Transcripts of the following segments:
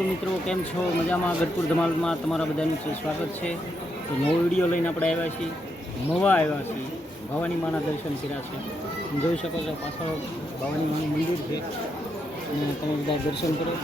Hello મિત્રો, કેમ છો? મજામાં? ગઢપુર ધમાલમાં તમારા બધાનું સ્વાગત છે. તો નવો વિડીયો લઈને આપણે આવ્યા છીએ, મવા આવ્યા છીએ. ભવાની માના દર્શન કર્યા છે. તમે જોઈ શકો છો પાછળ ભવાની માનું મંદિર છે અને તમે બધા દર્શન કરો.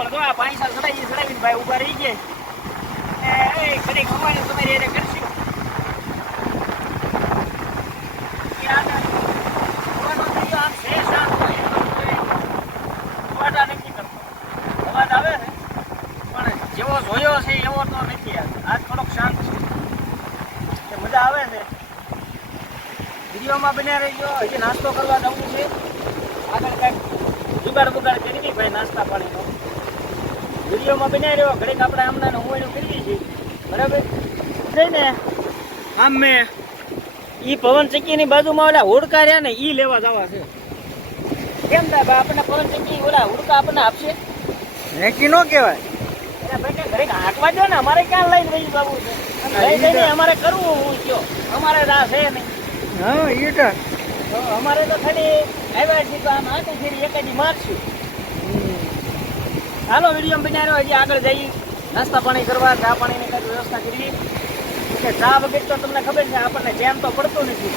પણ જો આ પૈસા ચડાવીને ભાઈ ઊભા રહી ગયા એ કદી ખવાનું તમારી એને કરશું આમ છે શાંત હોય નથી કરતો અવાજ આવે ને પણ જેવો જોયો છે એવો તો નથી આજ થોડોક શાંત છે મજા આવે છે વિડીયોમાં બન્યા રહી ગયો હજી નાસ્તો કરવા જવું છે આગળ કાંઈક જુગાડ બુગાડ કરી ભાઈ નાસ્તા પાણીનો વિડીયોમાં બન્યા રહ્યો ઘડીક આપણે આમના હું એનું કરવી છે બરાબર જઈને આમ મેં ઈ પવન ચક્કીની બાજુમાં ઓલા હોડકા રહ્યા ને ઈ લેવા જવા છે કેમ થાય આપણને પવન ચક્કી ઓલા હોડકા આપણને આપશે નેકી નો કહેવાય ભાઈ ઘડીક હાંકવા દો ને અમારે ક્યાં લઈને વહી જવું છે લઈ જઈને અમારે કરવું હું કયો અમારે રાહ છે નહીં હા એ તો અમારે તો ખાલી આવ્યા છીએ તો આમ હાથે ફેરી એકાદી મારશું હાલો વિડીયો બનાવ્યો હજી આગળ જઈ નાસ્તા પાણી કરવા ચા પાણીની કઈ વ્યવસ્થા કરવી કે ચા વગર તો તમને ખબર છે આપણને ચેન તો પડતું નથી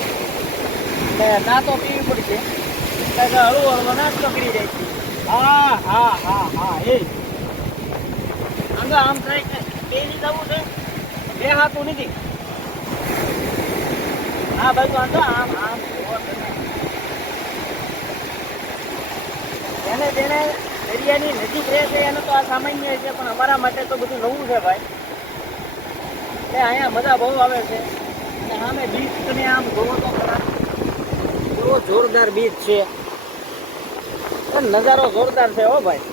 એટલે ચા તો પીવી પડશે હળવો હળવો નાસ્તો કરી જાય છે હા હા હા હા એ આમ થાય કે બેસી જવું છે બે હાથું નથી હા બાજુ આમ આમ આમ એને જેને દરિયાની નજીક રહે છે એને તો આ સામાન્ય છે પણ અમારા માટે તો બધું નવું છે ભાઈ એટલે અહીંયા મજા બહુ આવે છે અને સામે બીચ તમે આમ જોવો તો ખરા એવો જોરદાર બીચ છે નજારો જોરદાર છે હો ભાઈ